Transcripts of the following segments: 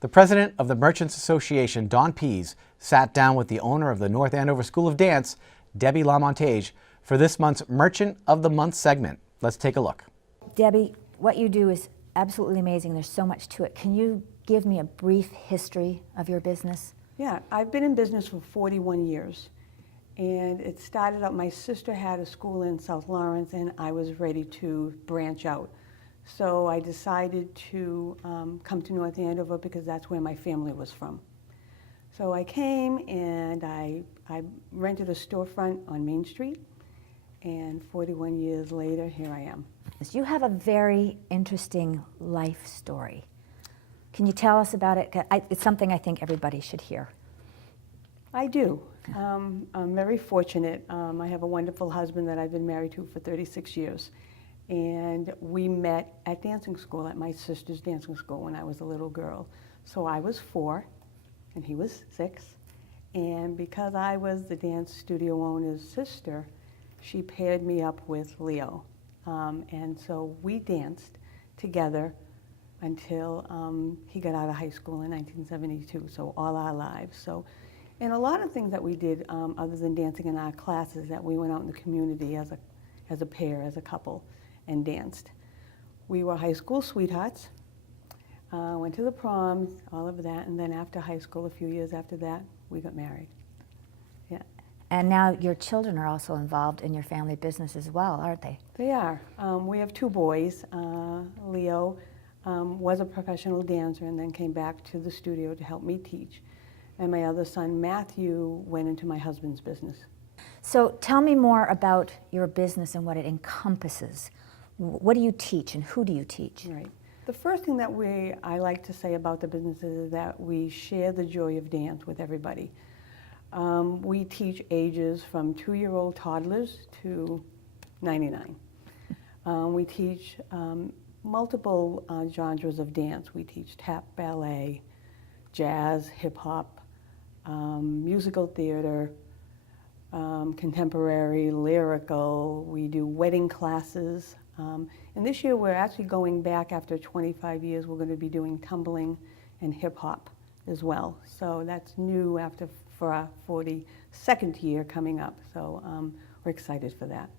The president of the Merchants Association, Don Pease, sat down with the owner of the North Andover School of Dance, Debbie LaMontage, for this month's Merchant of the Month segment. Let's take a look. Debbie, what you do is absolutely amazing. There's so much to it. Can you give me a brief history of your business? Yeah, I've been in business for 41 years. And it started out, my sister had a school in South Lawrence and I was ready to branch out. So I decided to come to North Andover because that's where my family was from. So I came and I rented a storefront on Main Street, and 41 years later, here I am. You have a very interesting life story. Can you tell us about it? It's something I think everybody should hear. I do. I'm very fortunate. I have a wonderful husband that I've been married to for 36 years. And we met at dancing school, at my sister's dancing school when I was a little girl. So I was 4 and he was 6. And because I was the dance studio owner's sister, she paired me up with Leo. And so we danced together until he got out of high school in 1972, so all our lives. So, and a lot of things that we did other than dancing in our classes, that we went out in the community as a pair, as a couple, and danced. We were high school sweethearts, went to the proms, all of that, and then after high school, a few years after that, we got married. Yeah. And now your children are also involved in your family business as well, aren't they? They are. We have 2 boys. Leo was a professional dancer and then came back to the studio to help me teach. And my other son, Matthew, went into my husband's business. So tell me more about your business and what it encompasses. What do you teach and who do you teach? Right. The first thing that I like to say about the business is that we share the joy of dance with everybody. We teach ages from 2-year-old toddlers to 99. We teach multiple genres of dance. We teach tap, ballet, jazz, hip-hop, musical theater, contemporary, lyrical. We do wedding classes. And this year we're actually going back after 25 years. We're going to be doing tumbling and hip-hop as well. So that's new for our 42nd year coming up. So we're excited for that.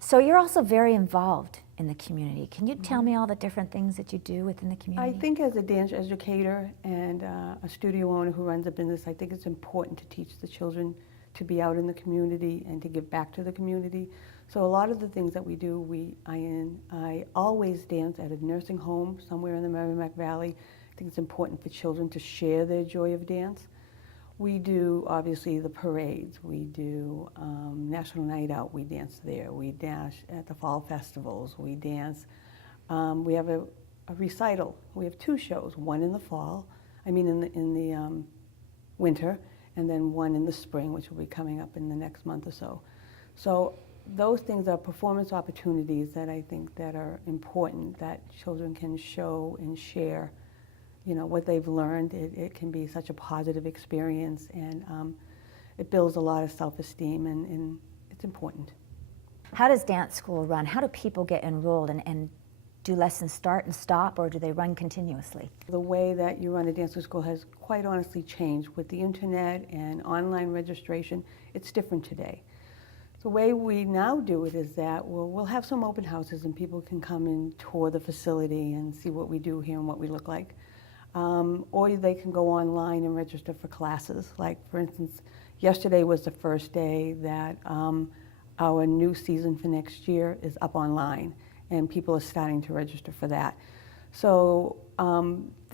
So you're also very involved in the community. Can you tell me all the different things that you do within the community? I think as a dance educator and a studio owner who runs a business, I think it's important to teach the children to be out in the community and to give back to the community. So a lot of the things that we do, I always dance at a nursing home somewhere in the Merrimack Valley. I think it's important for children to share their joy of dance. We do, obviously, the parades. We do National Night Out. We dance there. We dance at the fall festivals. We dance. We have a recital. We have 2 shows, one in the fall, in the winter, and then one in the spring, which will be coming up in the next month or so. So those things are performance opportunities that I think that are important, that children can show and share, what they've learned. It can be such a positive experience, and it builds a lot of self-esteem, and it's important. How does dance school run? How do people get enrolled, and do lessons start and stop, or do they run continuously? The way that you run a dance school has quite honestly changed. With the internet and online registration, it's different today. The way we now do it is that we'll have some open houses and people can come and tour the facility and see what we do here and what we look like. Or they can go online and register for classes. Like, for instance, yesterday was the first day that our new season for next year is up online, and people are starting to register for that. So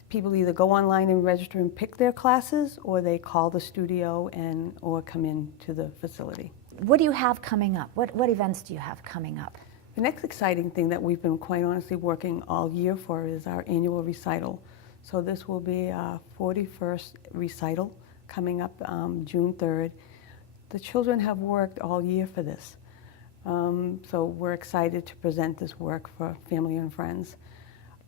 people either go online and register and pick their classes, or they call the studio or come in to the facility. What do you have coming up? What events do you have coming up? The next exciting thing that we've been quite honestly working all year for is our annual recital. So this will be our 41st recital coming up June 3rd. The children have worked all year for this. So we're excited to present this work for family and friends.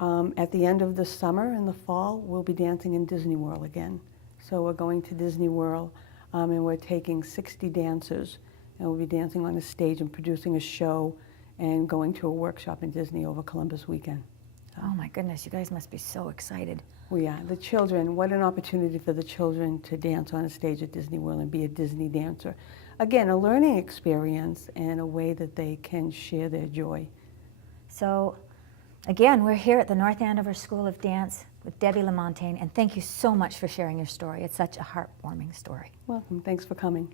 At the end of the summer and the fall, we'll be dancing in Disney World again. So we're going to Disney World, and we're taking 60 dancers, and we'll be dancing on a stage and producing a show and going to a workshop in Disney over Columbus weekend. Oh my goodness, you guys must be so excited. We are. The children, what an opportunity for the children to dance on a stage at Disney World and be a Disney dancer. Again, a learning experience and a way that they can share their joy. So, again, we're here at the North Andover School of Dance with Debbie Lamontagne, and thank you so much for sharing your story. It's such a heartwarming story. Welcome. Thanks for coming.